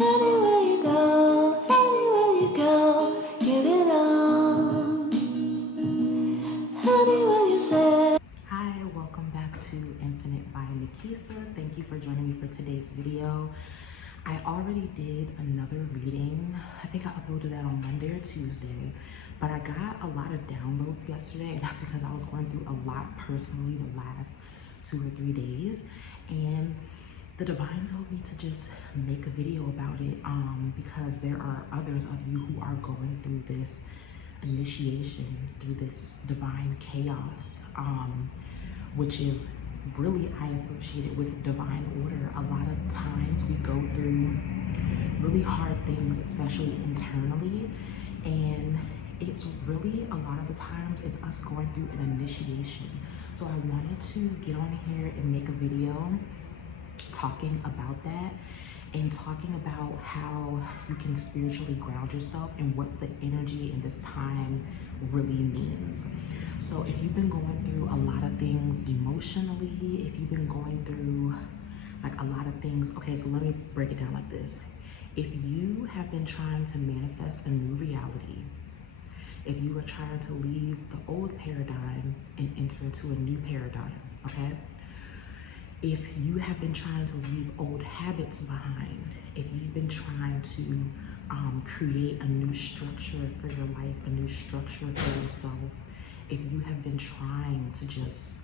Anywhere you go, give it on. Anywhere you say. Hi, welcome back to Infinite by Nikesa. Thank you for joining me for today's video. I already did another reading. I think I uploaded that on Monday or Tuesday, but I got a lot of downloads yesterday, and that's because I was going through a lot personally the last 2 or 3 days, and the divine told me to just make a video about it because there are others of you who are going through this initiation, through this divine chaos, which is really, I associate it with divine order. A lot of times we go through really hard things, especially internally, and it's really, a lot of the times, it's us going through an initiation. So I wanted to get on here and make a video talking about that and talking about how you can spiritually ground yourself and what the energy in this time really means. So if you've been going through a lot of things emotionally, if you've been going through like a lot of things, okay, so let me break it down like this. If you have been trying to manifest a new reality, if you are trying to leave the old paradigm and enter into a new paradigm, okay? If you have been trying to leave old habits behind, if you've been trying to create a new structure for your life, a new structure for yourself, if you have been trying to just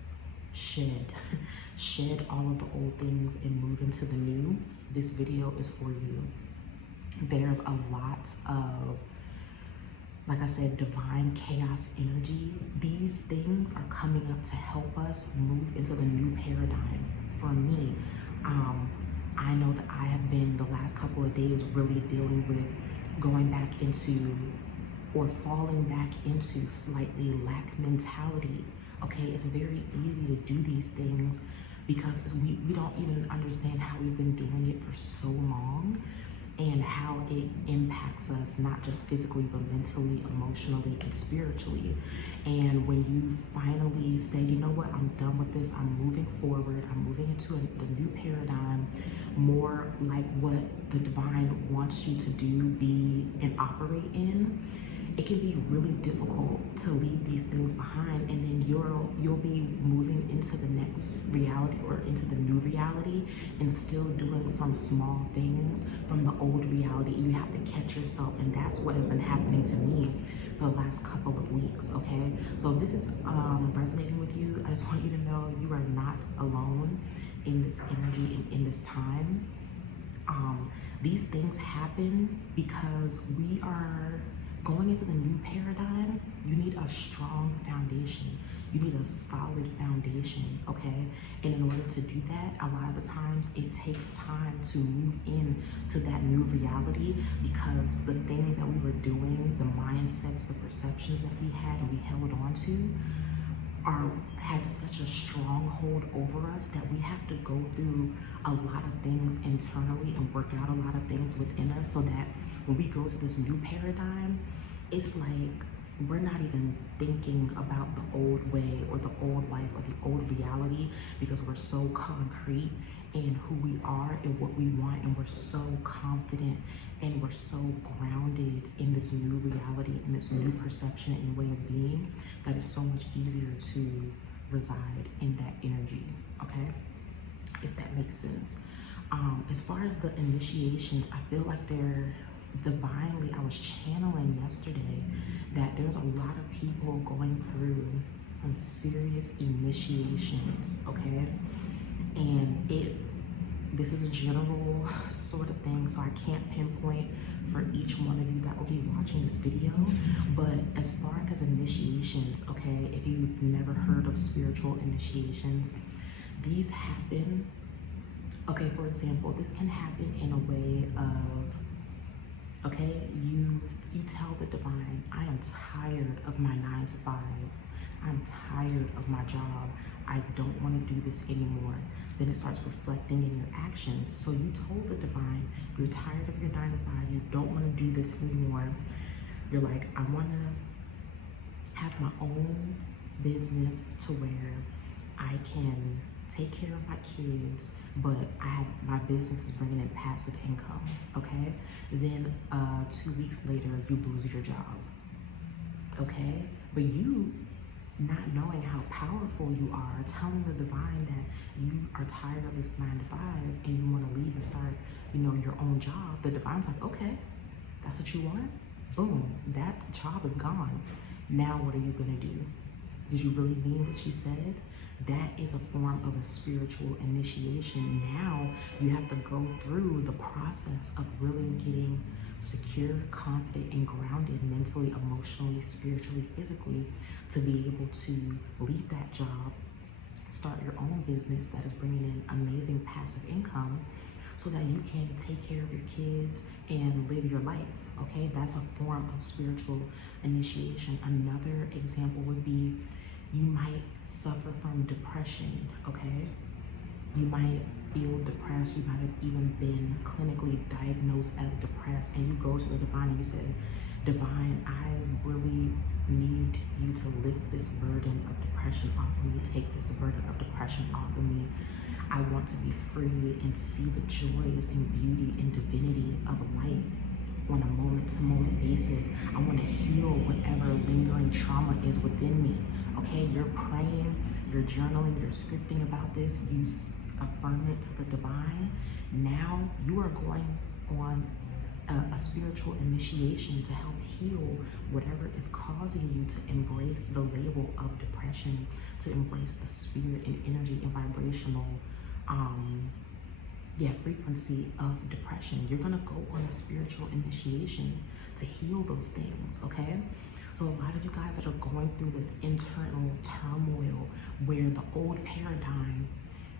shed all of the old things and move into the new, this video is for you. There's a lot of, like I said, divine chaos energy. These things are coming up to help us move into the new paradigm. For me, I know that I have been the last couple of days really dealing with going back into, or falling back into, slightly lack mentality. Okay, it's very easy to do these things because we don't even understand how we've been doing it for so long, and how it impacts us, not just physically, but mentally, emotionally, and spiritually. And when you finally say, you know what, I'm done with this, I'm moving forward, I'm moving into the new paradigm, more like what the divine wants you to do, be, and operate in, it can be really difficult to leave these things behind, and then you'll be moving into the next reality, or into the new reality, and still doing some small things from the old reality. You have to catch yourself, and that's what has been happening to me for the last couple of weeks. Okay, so if this is resonating with you, I just want you to know you are not alone in this energy and in this time. These things happen because we are going into the new paradigm. You need a strong foundation. You need a solid foundation, okay? And in order to do that, a lot of the times it takes time to move in to that new reality, because the things that we were doing, the mindsets, the perceptions that we had and we held on to, had such a stronghold over us that we have to go through a lot of things internally and work out a lot of things within us, so that when we go to this new paradigm, it's like we're not even thinking about the old way or the old life or the old reality, because we're so concrete in who we are and what we want, and we're so confident and we're so grounded in this new reality, in this new perception and way of being, that it's so much easier to reside in that energy, okay? If that makes sense. As far as the initiations, I feel like they're divinely, I was channeling yesterday that there's a lot of people going through some serious initiations, okay? And this is a general sort of thing, so I can't pinpoint for each one of you that will be watching this video. But as far as initiations, okay, if you've never heard of spiritual initiations, these happen, okay, for example, this can happen in a way of, okay, you tell the divine, I am tired of my 9 to 5. I'm tired of my job. I don't want to do this anymore. Then it starts reflecting in your actions. So you told the divine, you're tired of your 9 to 5. You don't want to do this anymore. You're like, I want to have my own business to where I can take care of my kids, but my business is bringing in passive income, okay? Then 2 weeks later, you lose your job, okay? But you, not knowing how powerful you are, telling the divine that you are tired of this 9 to 5 and you want to leave and start, your own job. The divine's like, okay, that's what you want? Boom, that job is gone. Now what are you gonna do? Did you really mean what you said? That is a form of a spiritual initiation. Now you have to go through the process of really getting secure, confident, and grounded mentally, emotionally, spiritually, physically to be able to leave that job, start your own business that is bringing in amazing passive income so that you can take care of your kids and live your life, okay? That's a form of spiritual initiation. Another example would be you might suffer from depression, okay? You might feel depressed. You might have even been clinically diagnosed as depressed, and you go to the divine and you say, divine, I really need you to lift this burden of depression off of me. Take this burden of depression off of me. I want to be free and see the joys and beauty and divinity of life on a moment-to-moment basis. I want to heal whatever lingering trauma is within me. Okay, you're praying, you're journaling, you're scripting about this, you affirm it to the divine. Now you are going on a spiritual initiation to help heal whatever is causing you to embrace the label of depression, to embrace the spirit and energy and vibrational frequency of depression. You're gonna go on a spiritual initiation to heal those things, okay? So a lot of you guys that are going through this internal turmoil where the old paradigm,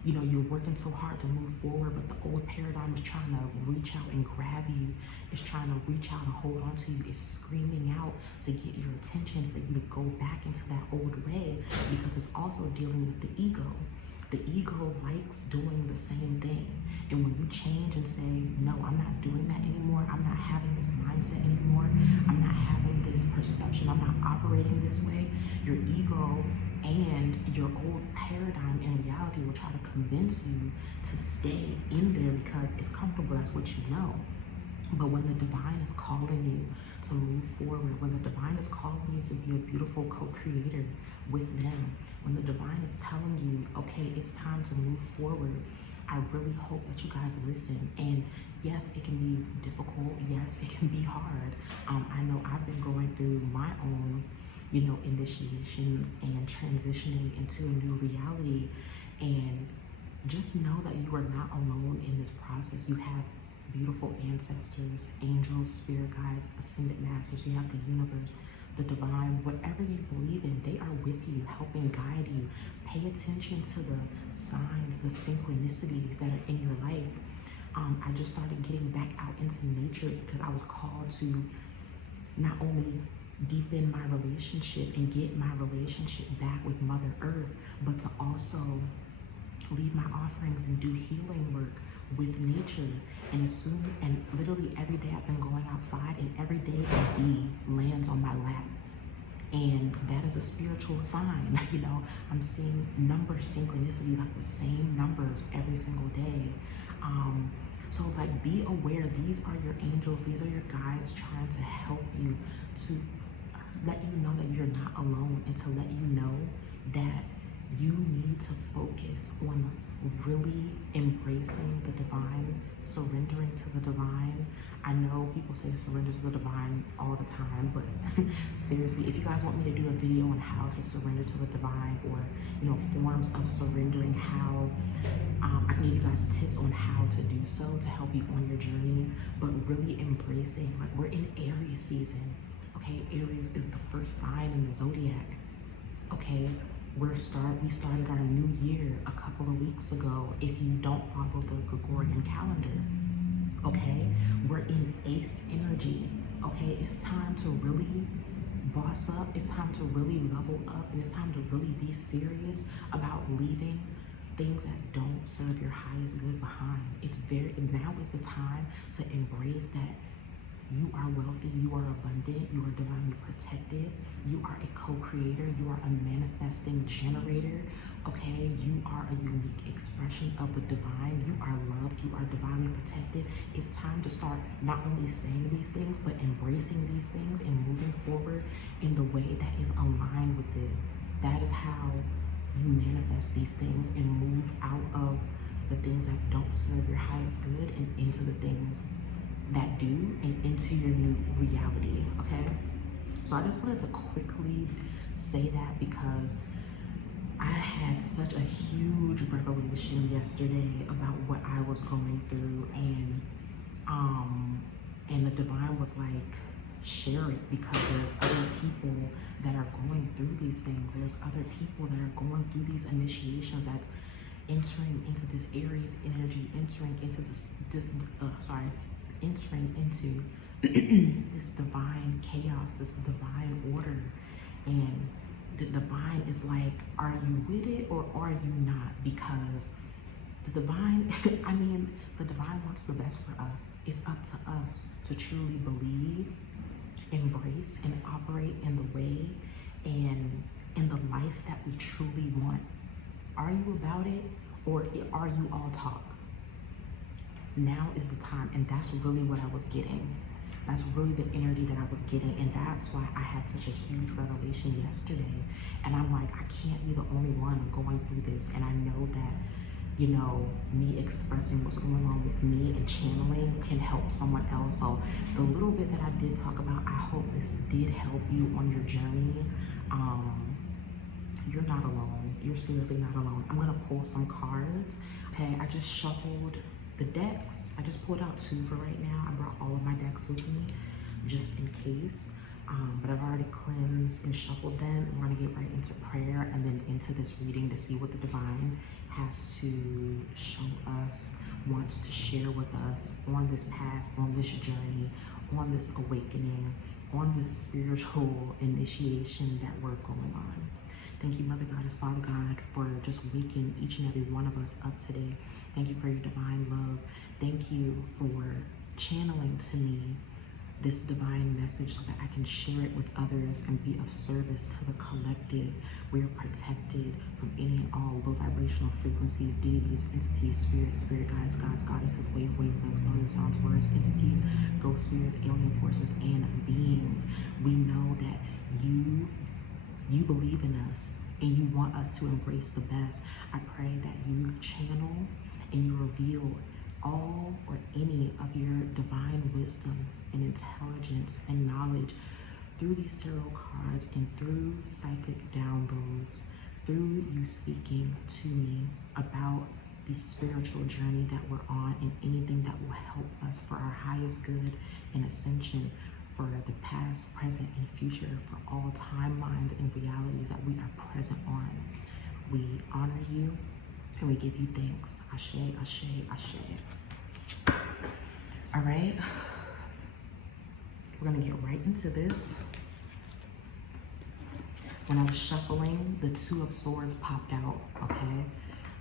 you're working so hard to move forward, but the old paradigm is trying to reach out and grab you, is trying to reach out and hold on to you, is screaming out to get your attention for you to go back into that old way, because it's also dealing with the ego. The ego likes doing the same thing. And when you change and say, no, I'm not doing that anymore, I'm not having this mindset anymore, I'm not having this perception, I'm not operating this way, your ego and your old paradigm in reality will try to convince you to stay in there because it's comfortable, that's what you know. But when the divine is calling you to move forward, when the divine is calling you to be a beautiful co-creator with them, when the divine is telling you, okay, it's time to move forward, I really hope that you guys listen. And yes, it can be difficult. Yes, it can be hard. I know I've been going through my own, initiations and transitioning into a new reality. And just know that you are not alone in this process. You have beautiful ancestors, angels, spirit guides, ascended masters. You have the universe, the divine, whatever you believe in, they are with you, helping guide you. Pay attention to the signs, the synchronicities that are in your life. I just started getting back out into nature because I was called to not only deepen my relationship and get my relationship back with Mother Earth, but to also leave my offerings and do healing work with nature. And literally every day I've been going outside, and every day a bee lands on my lap. And that is a spiritual sign. I'm seeing number synchronicities, like the same numbers every single day. So like, be aware, these are your angels, these are your guides trying to help you, to let you know that you're not alone, and to let you know that you need to focus on really embracing the divine, surrendering to the divine. I know people say surrender to the divine all the time, but seriously, if you guys want me to do a video on how to surrender to the divine, or forms of surrendering, how I can give you guys tips on how to do so to help you on your journey, but really embracing, like, we're in Aries season, okay? Aries is the first sign in the zodiac, okay? We started our new year a couple of weeks ago, if you don't follow the Gregorian calendar, okay? We're in ace energy, okay? It's time to really boss up, it's time to really level up, and it's time to really be serious about leaving things that don't serve your highest good behind. Now is the time to embrace that You are wealthy, you are abundant, you are divinely protected, you are a co-creator, you are a manifesting generator, okay? You are a unique expression of the divine. You are loved, you are divinely protected. It's time to start not only saying these things, but embracing these things and moving forward in the way that is aligned with it. That is how you manifest these things and move out of the things that don't serve your highest good and into the things that do, and into your new reality, okay? So I just wanted to quickly say that because I had such a huge revelation yesterday about what I was going through, and the divine was like, share it, because there's other people that are going through these things. There's other people that are going through these initiations, that's entering into this Aries energy, entering into entering into this divine chaos, this divine order. And the divine is like, are you with it or are you not? Because the divine, I mean, the divine wants the best for us. It's up to us to truly believe, embrace, and operate in the way and in the life that we truly want. Are you about it, or are you all talk? Now is the time, and that's really what I was getting. That's really the energy that I was getting, and that's why I had such a huge revelation yesterday. And I'm like, I can't be the only one going through this, and I know that, you know, me expressing what's going on with me and channeling can help someone else. So the little bit that I did talk about, I hope this did help you on your journey. You're not alone. You're seriously not alone. I'm gonna pull some cards. Okay, I just shuffled the decks. I just pulled out 2 for right now. I brought all of my decks with me just in case. But I've already cleansed and shuffled them. We're gonna get right into prayer and then into this reading to see what the divine has to show us, wants to share with us on this path, on this journey, on this awakening, on this spiritual initiation that we're going on. Thank you, Mother Goddess, Father God, for just waking each and every one of us up today. Thank you for your divine love. Thank you for channeling to me this divine message so that I can share it with others and be of service to the collective. We are protected from any and all low vibrational frequencies, deities, entities, spirit guides, gods, goddesses, wavelengths, noise, sounds, words, entities, ghost spirits, alien forces, and beings. We know that you believe in us and you want us to embrace the best. I pray that you channel and you reveal all or any of your divine wisdom and intelligence and knowledge through these tarot cards and through psychic downloads, through you speaking to me about the spiritual journey that we're on, and anything that will help us for our highest good and ascension, for the past, present, and future, for all timelines and realities that we are present on. We honor you and we give you thanks. Ashe, ashe, ashe. All right, we're gonna get right into this. When I was shuffling, the 2 of Swords popped out, okay?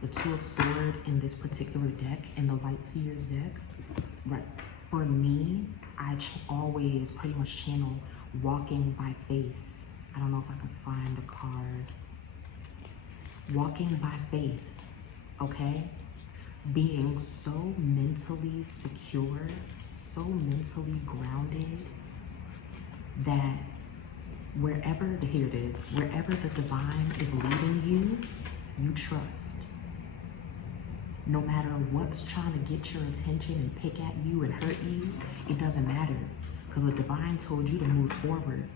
The 2 of Swords in this particular deck, in the Light Seers deck, right? For me, I always pretty much channel walking by faith. I don't know if I can find the card. Walking by faith, okay? Being so mentally secure, so mentally grounded that wherever the divine is leading you, you trust. No matter what's trying to get your attention and pick at you and hurt you, it doesn't matter, because the divine told you to move forward.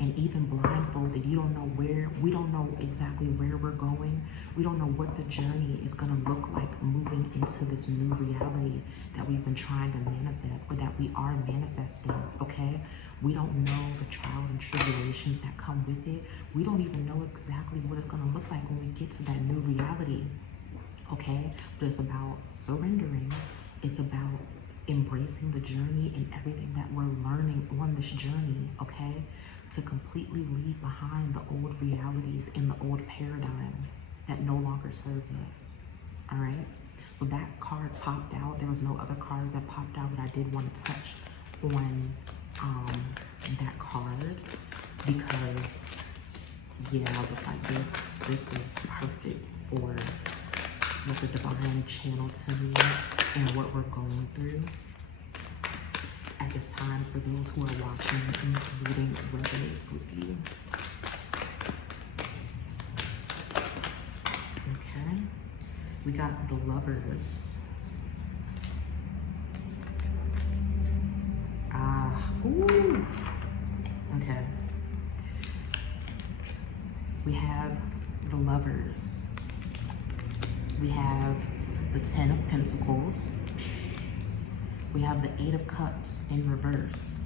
And even blindfolded, we don't know exactly where we're going. We don't know what the journey is gonna look like moving into this new reality that we've been trying to manifest, or that we are manifesting, okay? We don't know the trials and tribulations that come with it. We don't even know exactly what it's gonna look like when we get to that new reality, okay? But it's about surrendering. It's about embracing the journey and everything that we're learning on this journey, okay? To completely leave behind the old realities and the old paradigm that no longer serves us, all right? So that card popped out. There was no other cards that popped out, but I did want to touch on that card because, yeah, I was like, this is perfect for what the divine channeled to me and what we're going through at this time. For those who are watching and this reading resonates with you. Okay, we got the Lovers. Ooh. Okay. We have the Lovers. We have the 10 of Pentacles. We have the 8 of Cups in reverse.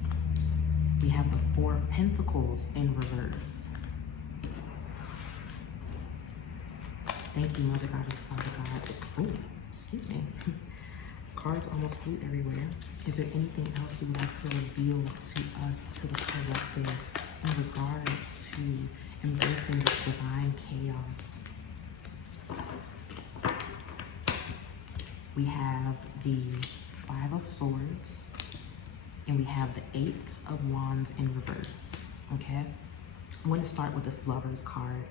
We have the 4 of Pentacles in reverse. Thank you, Mother Goddess, Father God. Oh, excuse me. Cards almost flew everywhere. Is there anything else you would like to reveal to us, to the collective, in regards to embracing this divine chaos? We have the 5 of Swords, and we have the 8 of Wands in reverse, okay? I'm going to start with this Lovers card.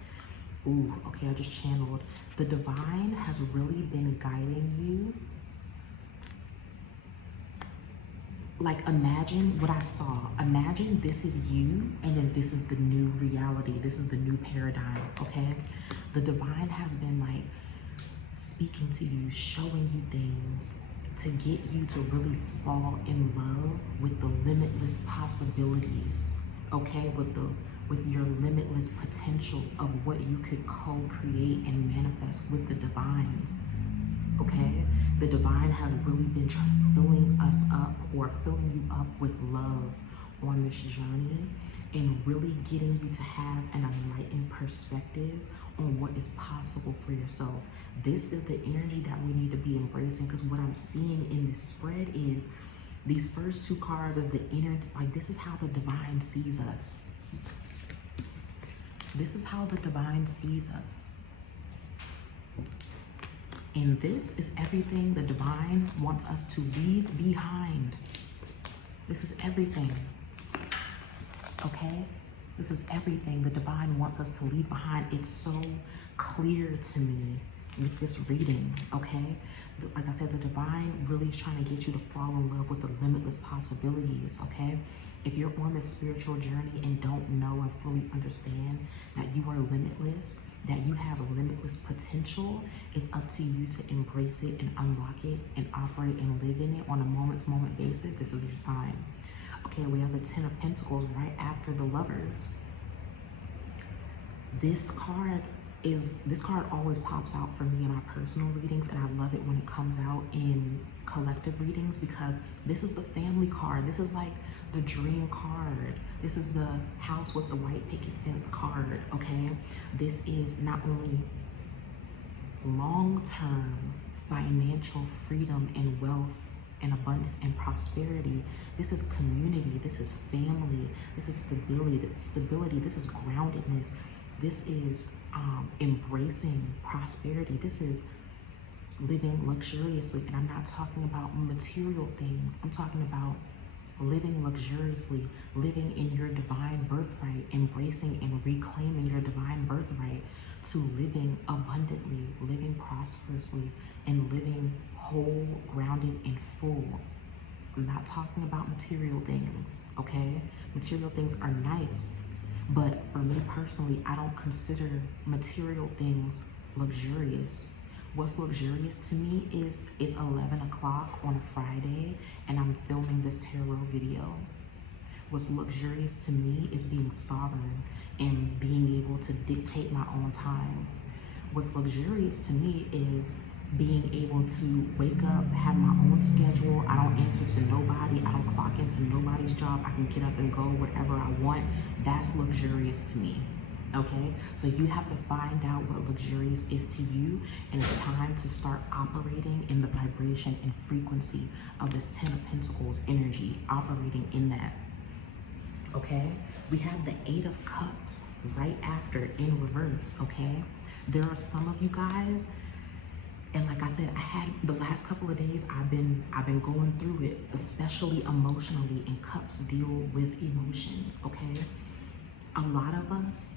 Ooh, okay, I just channeled. The divine has really been guiding you. Like, imagine what I saw. Imagine this is you, and then this is the new reality. This is the new paradigm, okay? The divine has been like speaking to you, showing you things to get you to really fall in love with the limitless possibilities, okay? With your limitless potential of what you could co-create and manifest with the divine, okay? The divine has really been filling us up, or filling you up with love on this journey, and really getting you to have an enlightened perspective on what is possible for yourself. This is the energy that we need to be embracing, because what I'm seeing in this spread is these first 2 cards is the energy, like this is how the divine sees us. This is how the divine sees us. And this is everything the divine wants us to leave behind. This is everything, okay? This is everything the divine wants us to leave behind. It's so clear to me with this reading, okay? Like I said, the divine really is trying to get you to fall in love with the limitless possibilities, okay? If you're on this spiritual journey and don't know or fully understand that you are limitless, that you have a limitless potential, it's up to you to embrace it and unlock it and operate and live in it on a moment-to-moment basis. This is your sign. Okay, we have the 10 of Pentacles right after the Lovers. This card always pops out for me in my personal readings, and I love it when it comes out in collective readings, because this is the family card. This is like the dream card. This is the house with the white picket fence card, okay? This is not only long-term financial freedom and wealth and abundance and prosperity. This is community. This is family. This is stability. This is groundedness. This is embracing prosperity. This is living luxuriously. And I'm not talking about material things. I'm talking about living luxuriously, living in your divine birthright, embracing and reclaiming your divine birthright, to living abundantly, living prosperously, and living whole, grounded, and full. I'm not talking about material things, okay? Material things are nice, but for me personally, I don't consider material things luxurious. What's luxurious to me is it's 11 o'clock on a Friday and I'm filming this tarot video. What's luxurious to me is being sovereign and being able to dictate my own time. What's luxurious to me is being able to wake up, have my own schedule. I don't answer to nobody. I don't clock into nobody's job. I can get up and go wherever I want. That's luxurious to me. Okay, so you have to find out what luxurious is to you, and it's time to start operating in the vibration and frequency of this 10 of Pentacles energy, operating in that. Okay, we have the 8 of Cups right after in reverse. Okay, there are some of you guys, And like I said, I had the last couple of days, I've been going through it, especially emotionally, and cups deal with emotions, okay? A lot of us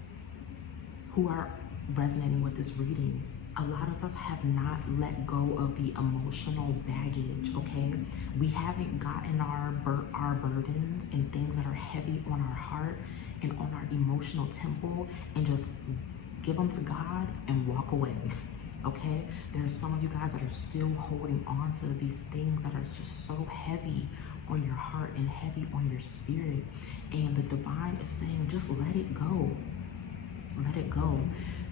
who are resonating with this reading, a lot of us have not let go of the emotional baggage, okay? We haven't gotten our burdens and things that are heavy on our heart and on our emotional temple and just give them to God and walk away, okay? There's some of you guys that are still holding on to these things that are just so heavy on your heart and heavy on your spirit. And the divine is saying, just let it go. Let it go.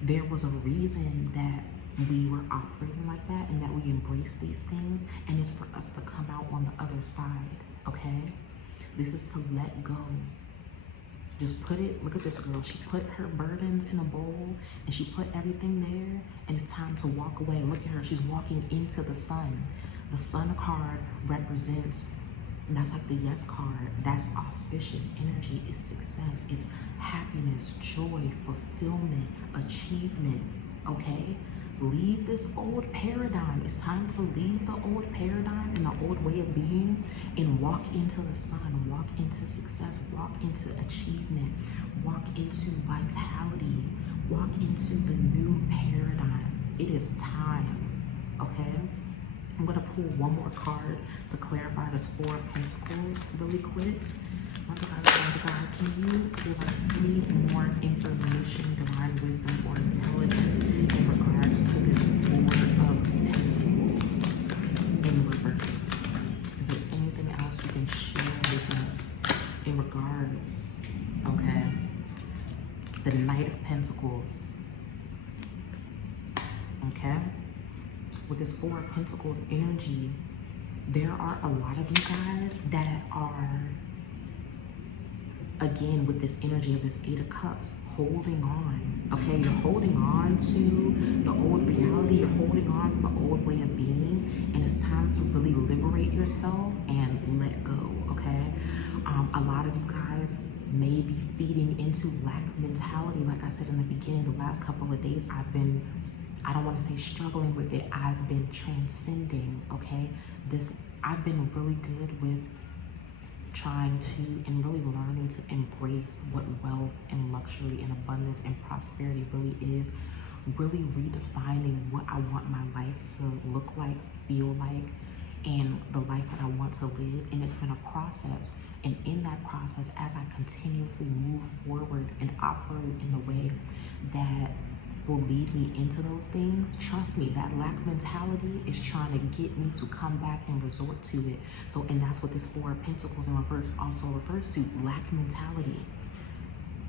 There was a reason that we were operating like that and that we embrace these things, and it's for us to come out on the other side, okay? This is to let go. Just put it, look at this girl. She put her burdens in a bowl and she put everything there, and it's time to walk away. Look at her, she's walking into the sun. The sun card represents, that's like the yes card. That's auspicious energy, is success, is happiness, joy, fulfillment, achievement, okay? Leave this old paradigm. It's time to leave the old paradigm and the old way of being and walk into the sun, walk into success, walk into achievement, walk into vitality, walk into the new paradigm. It is time, okay? I'm gonna pull one more card to clarify this Four of Pentacles really quick. Wonder God, can you give us any more information, divine wisdom, or intelligence in regards to this Four of Pentacles in reverse? Is there anything else you can share with us in regards, okay? The Knight of Pentacles, okay? With this Four of Pentacles energy, there are a lot of you guys that are, again, with this energy of this Eight of Cups, holding on, okay? You're holding on to the old reality, you're holding on to the old way of being, and it's time to really liberate yourself and let go, okay? A lot of you guys may be feeding into lack mentality. Like I said in the beginning, the last couple of days, I don't want to say struggling with it, I've been transcending, okay? I've been really good with trying to and really learning to embrace what wealth and luxury and abundance and prosperity really is, really redefining what I want my life to look like, feel like, and the life that I want to live. And it's been a process. And in that process, as I continuously move forward and operate in the way that will lead me into those things, trust me, that lack mentality is trying to get me to come back and resort to it. So, and that's what this Four of Pentacles in reverse also refers to, lack mentality,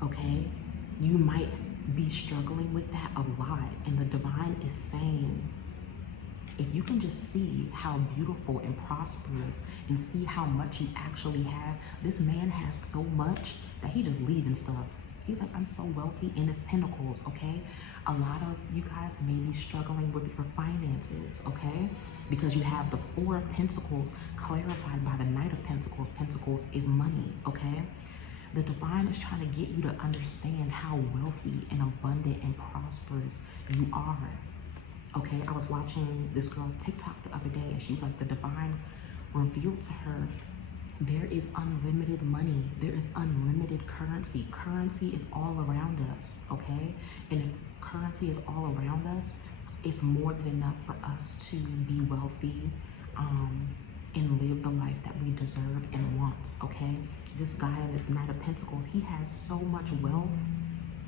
okay? You might be struggling with that a lot, and the divine is saying, if you can just see how beautiful and prosperous and see how much you actually have, this man has so much that he just leaving stuff. He's like, I'm so wealthy in his pentacles, okay? A lot of you guys may be struggling with your finances, okay? Because you have the Four of Pentacles clarified by the Knight of Pentacles. Pentacles is money, okay? The divine is trying to get you to understand how wealthy and abundant and prosperous you are, okay? I was watching this girl's TikTok the other day, and she was like, the divine revealed to her, there is unlimited money. There is unlimited currency. Currency is all around us, okay? And if currency is all around us, it's more than enough for us to be wealthy and live the life that we deserve and want, okay? This guy in this Knight of Pentacles, he has so much wealth,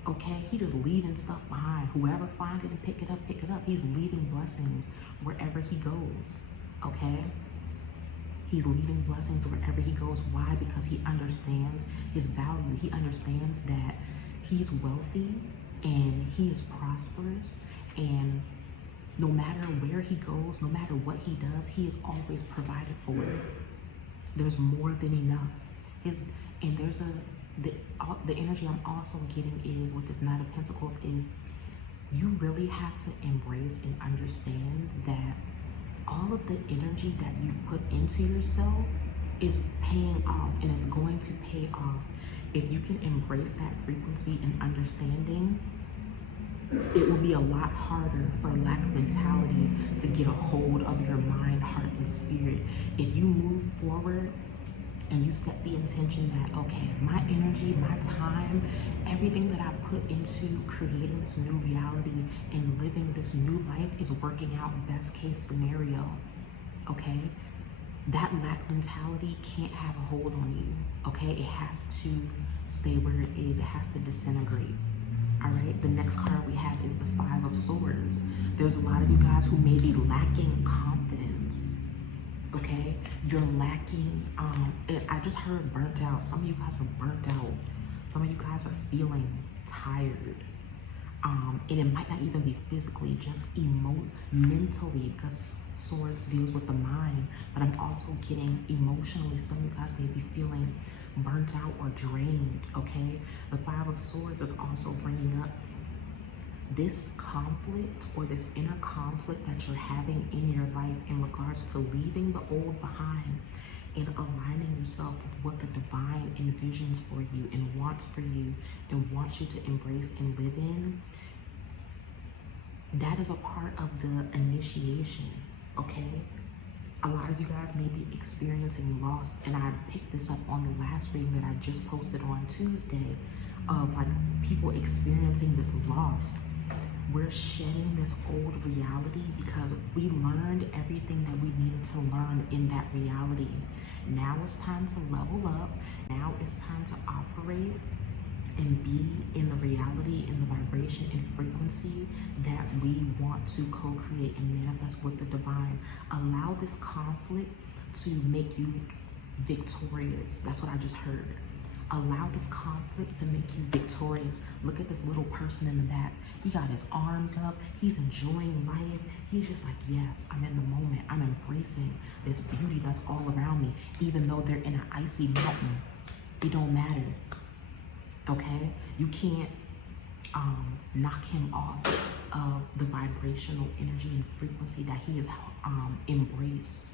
okay? He just leaving stuff behind. Whoever finds it and pick it up, pick it up. He's leaving blessings wherever he goes, okay? He's leaving blessings wherever he goes. Why? Because he understands his value. He understands that he's wealthy and he is prosperous, and no matter where he goes, no matter what he does, he is always provided for. There's more than enough. And there's the energy I'm also getting is with this Knight of Pentacles is you really have to embrace and understand that all of the energy that you've put into yourself is paying off, and it's going to pay off. If you can embrace that frequency and understanding, it will be a lot harder for lack mentality to get a hold of your mind, heart, and spirit. If you move forward and you set the intention that, okay, my energy, my time, everything that I put into creating this new reality and living this new life is working out best case scenario, okay? That lack mentality can't have a hold on you, okay? It has to stay where it is. It has to disintegrate. All right, the next card we have is the Five of Swords. There's a lot of you guys who may be lacking confidence, okay? You're lacking, I just heard burnt out. Some of you guys are burnt out. Some of you guys are feeling tired. And it might not even be physically, just mentally, because Swords deals with the mind, but I'm also getting emotionally. Some of you guys may be feeling burnt out or drained, okay? The Five of Swords is also bringing up this conflict or this inner conflict that you're having in your life in regards to leaving the old behind and aligning yourself with what the divine envisions for you and wants for you and wants you to embrace and live in. That is a part of the initiation, okay? A lot of you guys may be experiencing loss, and I picked this up on the last reading that I just posted on Tuesday of like people experiencing this loss. We're shedding this old reality because we learned everything that we needed to learn in that reality. Now it's time to level up. Now it's time to operate and be in the reality, in the vibration and frequency that we want to co-create and manifest with the divine. Allow this conflict to make you victorious. That's what I just heard. Allow this conflict to make you victorious. Look at this little person in the back. He got his arms up. He's enjoying life. He's just like, yes, I'm in the moment. I'm embracing this beauty that's all around me. Even though they're in an icy mountain, it don't matter. Okay? You can't knock him off of the vibrational energy and frequency that he is embraced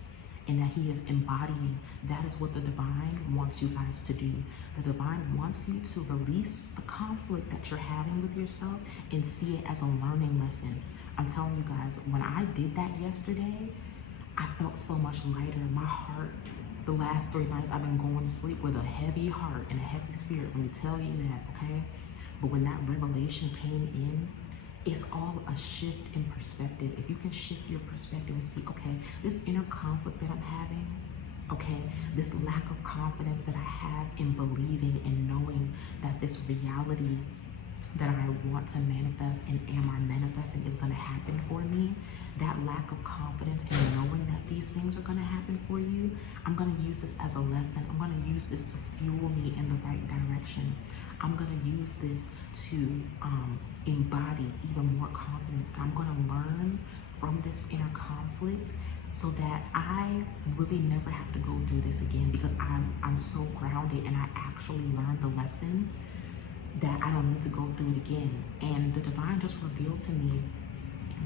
and that he is embodying. That is what the divine wants you guys to do. The divine wants you to release the conflict that you're having with yourself and see it as a learning lesson. I'm telling you guys, when I did that yesterday, I felt so much lighter. My heart, the last 3 nights I've been going to sleep with a heavy heart and a heavy spirit. Let me tell you that, okay? But when that revelation came in, it's all a shift in perspective. If you can shift your perspective and see, okay, this inner conflict that I'm having, okay, this lack of confidence that I have in believing and knowing that this reality that I want to manifest and am I manifesting is going to happen for me, that lack of confidence and knowing that these things are going to happen for you, I'm going to use this as a lesson. I'm going to use this to fuel me in the right direction. I'm going to use this to embody even more confidence. I'm going to learn from this inner conflict so that I really never have to go through this again, because I'm so grounded and I actually learned the lesson that I don't need to go through it again. And the divine just revealed to me,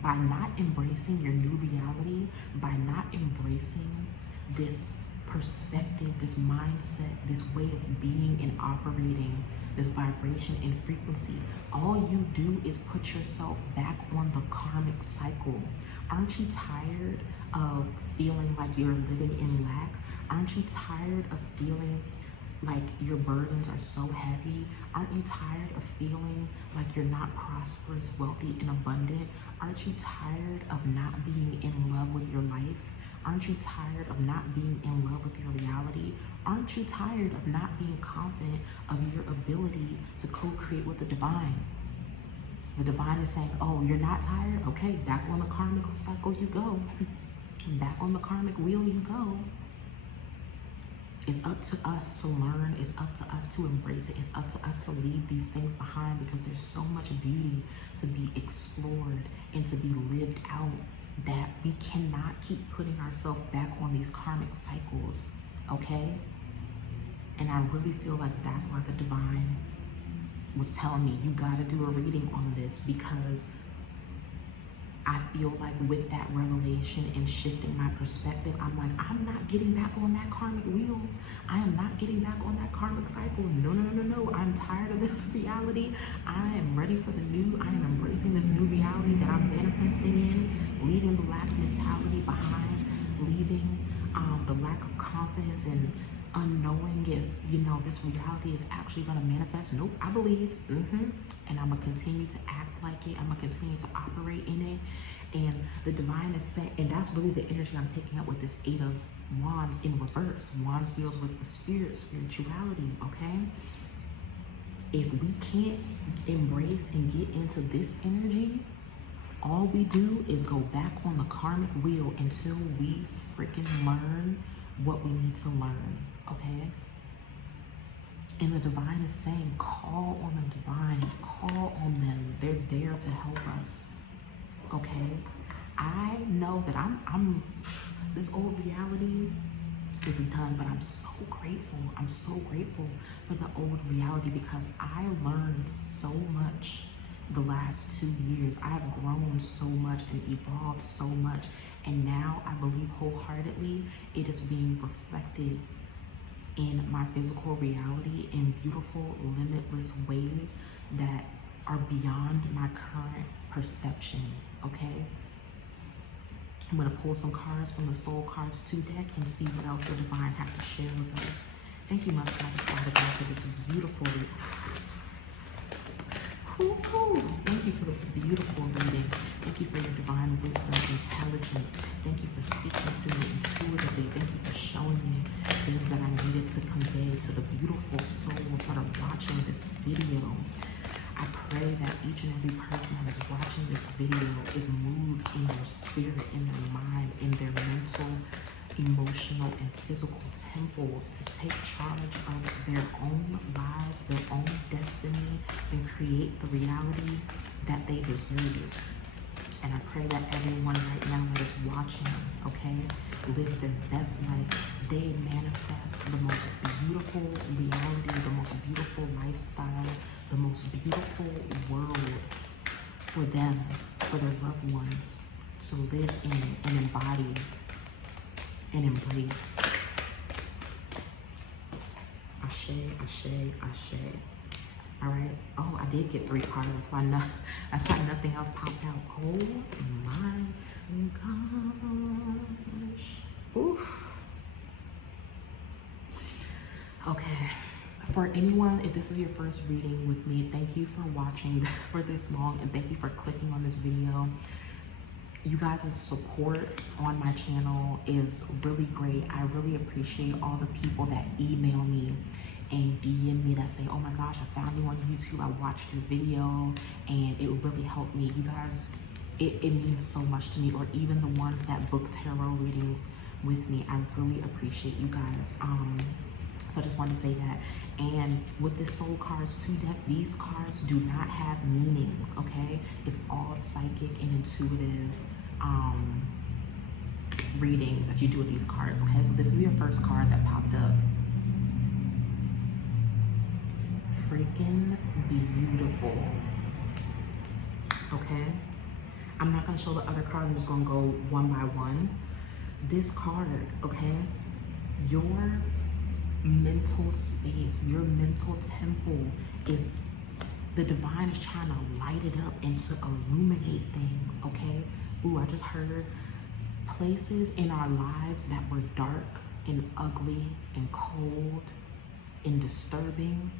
by not embracing your new reality, by not embracing this perspective, this mindset, this way of being and operating, this vibration and frequency, all you do is put yourself back on the karmic cycle. Aren't you tired of feeling like you're living in lack? Aren't you tired of feeling like your burdens are so heavy? Aren't you tired of feeling like you're not prosperous, wealthy, and abundant? Aren't you tired of not being in love with your life? Aren't you tired of not being in love with your reality? Aren't you tired of not being confident of your ability to co-create with the divine? The divine is saying, oh, you're not tired? Okay, back on the karmic cycle you go. Back on the karmic wheel you go. It's up to us to learn. It's up to us to embrace it. It's up to us to leave these things behind, because there's so much beauty to be explored and to be lived out that we cannot keep putting ourselves back on these karmic cycles, okay? And I really feel like that's why the divine was telling me, you gotta do a reading on this, because I feel like with that revelation and shifting my perspective, I'm like, I'm not getting back on that karmic wheel. I am not getting back on that karmic cycle. No, no, no, no, no. I'm tired of this reality. I am ready for the new. I am embracing this new reality that I'm manifesting in, leaving the lack mentality behind, leaving the lack of confidence and unknowing if, you know, this reality is actually going to manifest. Nope, I believe. And I'm going to continue to act like it. I'm going to continue to operate in it. And the divine is saying, and that's really the energy I'm picking up with this 8 of Wands in reverse. Wands deals with the spirit, spirituality, okay? If we can't embrace and get into this energy, all we do is go back on the karmic wheel until we freaking learn what we need to learn, okay? And the divine is saying, call on the divine, call on them. They're there to help us, okay? I know that I'm this old reality is done, but I'm so grateful. I'm so grateful for the old reality because I learned so much the last 2 years. I have grown so much and evolved so much. And now I believe wholeheartedly it is being reflected in my physical reality in beautiful, limitless ways that are beyond my current perception, okay? I'm gonna pull some cards from the Soul Cards 2 deck and see what else the divine has to share with us. Thank you, Mother Goddess, Father God, for this beautiful reading. Thank you for this beautiful reading. Thank you for your divine wisdom, intelligence. Thank you for speaking to me intuitively. Thank you for showing me things that I needed to convey to the beautiful souls that are watching this video. I pray that each and every person that is watching this video is moved in their spirit, in their mind, in their mental, emotional, and physical temples to take charge of their own lives, their own destiny, and create the reality that they deserve. And I pray that everyone right now that is watching, okay, lives their best life. They manifest the most beautiful reality, the most beautiful lifestyle, the most beautiful world for them, for their loved ones to live in and embody and embrace. Ashe, ashe, ashe. All right. Oh, I did get 3 cards. That's why nothing else popped out. Oh my gosh. Oof. Okay. For anyone, if this is your first reading with me, thank you for watching for this long, and thank you for clicking on this video. You guys' support on my channel is really great. I really appreciate all the people that email me and DM me that say, oh my gosh, I found you on YouTube, I watched your video, and it really helped me. You guys, it means so much to me. Or even the ones that book tarot readings with me, I really appreciate you guys. So I just wanted to say that. And with this Soul Cards 2 deck, these cards do not have meanings, okay? It's all psychic and intuitive reading that you do with these cards, okay? So this is your first card that popped up. Freaking beautiful, okay? I'm not gonna show the other card, I'm just gonna go one by one. This card, okay? Your mental space, your mental temple is, the divine is trying to light it up and to illuminate things, okay? Ooh, I just heard places in our lives that were dark and ugly and cold and disturbing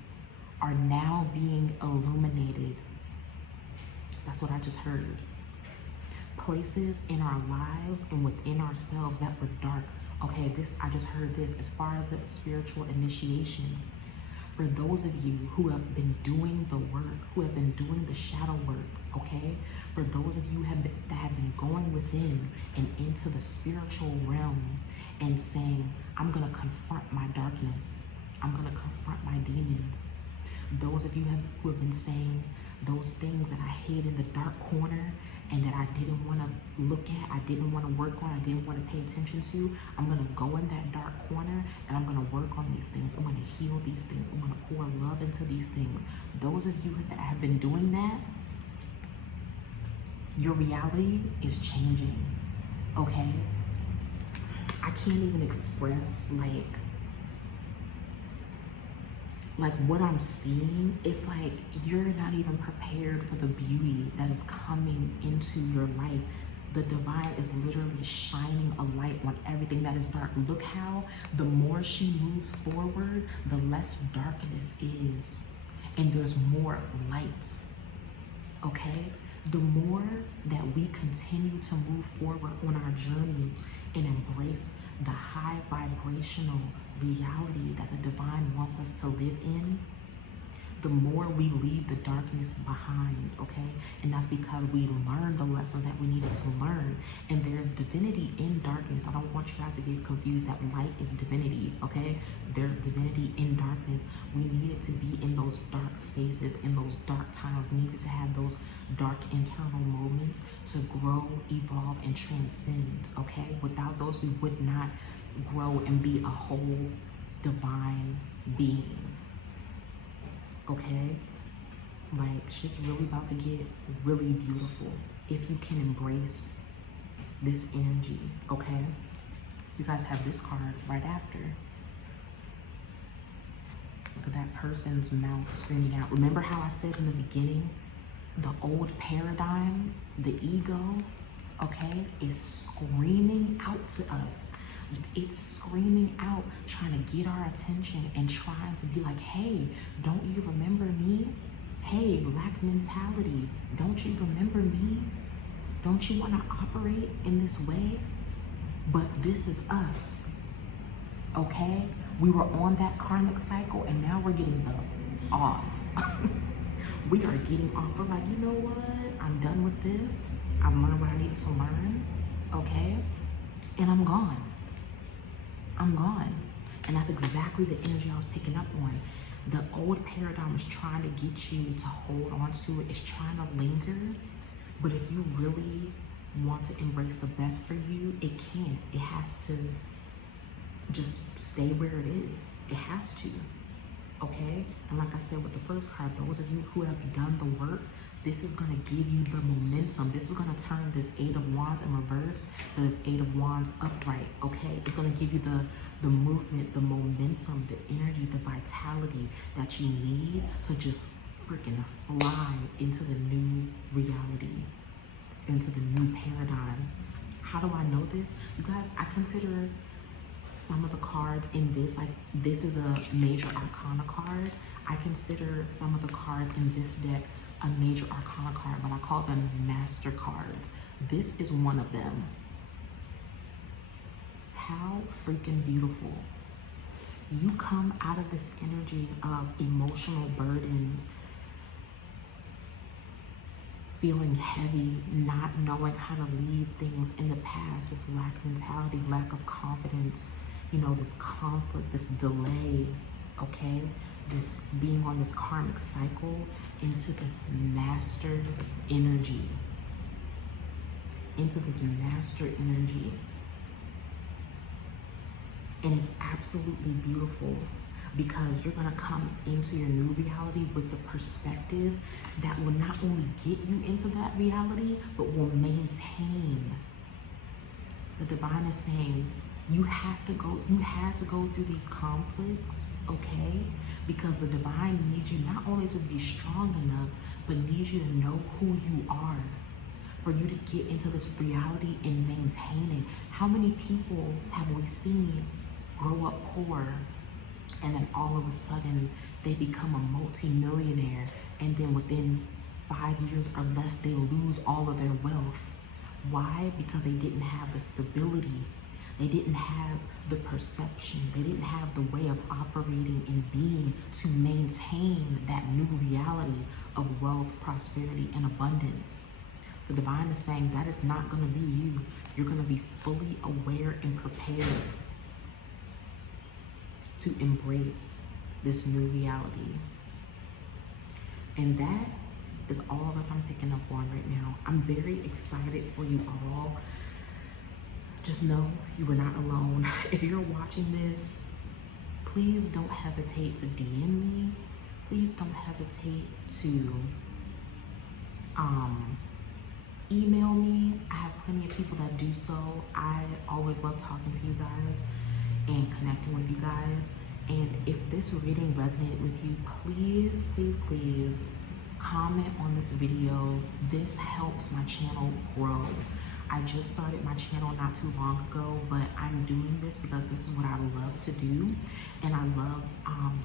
are now being illuminated. That's what I just heard. Places in our lives and within ourselves that were dark. Okay, I just heard this as far as the spiritual initiation. For those of you who have been doing the work, who have been doing the shadow work, okay? For those of you that have been going within and into the spiritual realm and saying, I'm gonna confront my darkness. I'm gonna confront my demons. Those of you who have been saying those things that I hid in the dark corner and that I didn't want to look at, I didn't want to work on, I didn't want to pay attention to, I'm going to go in that dark corner and I'm going to work on these things. I'm going to heal these things. I'm going to pour love into these things. Those of you that have been doing that, Your reality is changing, okay? I can't even express like what I'm seeing. It's like you're not even prepared for the beauty that is coming into your life. The divine is literally shining a light on everything that is dark. Look how the more she moves forward, the less darkness is, and there's more light, okay? The more that we continue to move forward on our journey and embrace the high vibrational reality that the divine wants us to live in, the more we leave the darkness behind, okay? And that's because we learned the lesson that we needed to learn. And there's divinity in darkness. I don't want you guys to get confused that light is divinity, okay? There's divinity in darkness. We needed to be in those dark spaces, in those dark times. We needed to have those dark internal moments to grow, evolve, and transcend, okay? Without those, we would not grow and be a whole divine being. Okay, like shit's really about to get really beautiful if you can embrace this energy. Okay, you guys have this card right after. Look at that person's mouth screaming out. Remember how I said in the beginning, the old paradigm, the ego, okay, is screaming out to us. It's screaming out, trying to get our attention and trying to be like, hey, don't you remember me? Hey, black mentality, don't you remember me? Don't you want to operate in this way? But this is us, okay? We were on that karmic cycle and now we're getting the off. We are getting off. We're like, you know what? I'm done with this. I've learned what I needed to learn, okay? And I'm gone. I'm gone. And that's exactly the energy I was picking up on. The old paradigm is trying to get you to hold on to it. It's trying to linger. But if you really want to embrace the best for you, it can't. It has to just stay where it is. It has to. Okay? And like I said with the first card, those of you who have done the work, this is going to give you the momentum. This is going to turn this 8 of Wands in reverse to this 8 of Wands upright, okay? It's going to give you the movement, the momentum, the energy, the vitality that you need to just freaking fly into the new reality, into the new paradigm. How do I know this? You guys, I consider some of the cards in this, like this is a major arcana card. I consider some of the cards in this deck a major arcana card, but I call them master cards. This is one of them. How freaking beautiful. You come out of this energy of emotional burdens, feeling heavy, not knowing how to leave things in the past, this lack of mentality, lack of confidence, you know, this conflict, this delay, okay? This being on this karmic cycle into this master energy, into this master energy. And it's absolutely beautiful because you're gonna come into your new reality with the perspective that will not only get you into that reality, but will maintain. The divine is saying, you had to go through these conflicts, okay? Because the divine needs you not only to be strong enough, but needs you to know who you are, for you to get into this reality and maintain it. How many people have we seen grow up poor and then all of a sudden they become a multi-millionaire, and then within 5 years or less, they lose all of their wealth? Why? Because they didn't have the stability. They didn't have the perception. They didn't have the way of operating and being to maintain that new reality of wealth, prosperity, and abundance. The divine is saying that is not going to be you. You're going to be fully aware and prepared to embrace this new reality. And that is all that I'm picking up on right now. I'm very excited for you all. Just know you are not alone. If you're watching this, please don't hesitate to DM me. Please don't hesitate to email me. I have plenty of people that do so. I always love talking to you guys and connecting with you guys. And if this reading resonated with you, please, please, please comment on this video. This helps my channel grow. I just started my channel not too long ago, but I'm doing this because this is what I love to do. And I love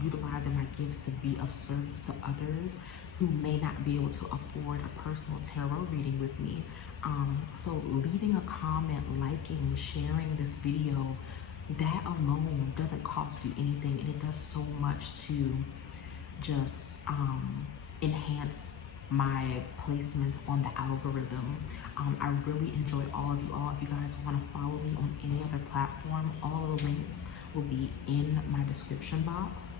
utilizing my gifts to be of service to others who may not be able to afford a personal tarot reading with me. So leaving a comment, liking, sharing this video, that alone doesn't cost you anything, and it does so much to just enhance my placements on the algorithm. I really enjoy all of you all. If you guys want to follow me on any other platform, all of the links will be in my description box.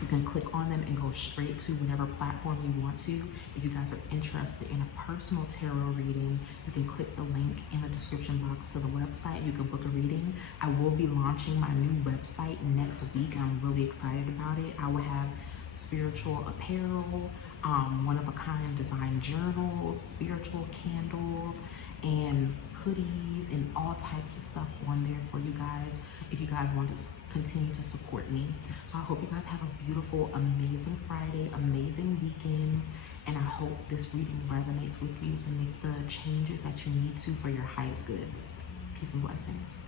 You can click on them and go straight to whatever platform you want to. If you guys are interested in a personal tarot reading, you can click the link in the description box to the website. You can book a reading. I will be launching my new website next week. I'm really excited about it. I will have spiritual apparel, one-of-a-kind design journals, spiritual candles, and hoodies, and all types of stuff on there for you guys if you guys want to continue to support me. So I hope you guys have a beautiful, amazing Friday, amazing weekend, and I hope this reading resonates with you to make the changes that you need to for your highest good. Peace and blessings.